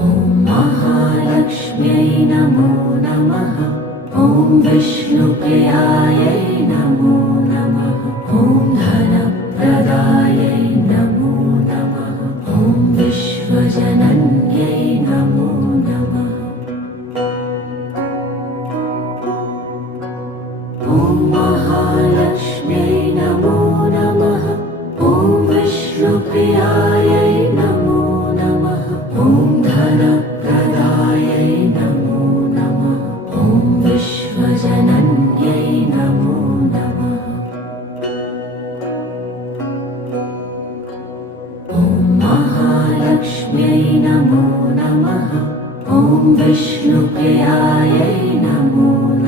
ॐ महालक्ष्म्यै नमो नमः। ॐ विष्णुप्रियायै नमो नमः। ॐ धनप्रदायै नमो नमः। ॐ विश्वजनन्यै नमो नमः। ॐ महालक्ष्म्यै नमो नमः। ॐ विष्णुप्रियायै नमो नमः। ॐ धनप्रदायै नमो नमः। ॐ विश्वजनन्यै नमो नमः। ॐ महालक्ष्म्यै नमो नमः। ॐ विष्णुप्रियायै नमो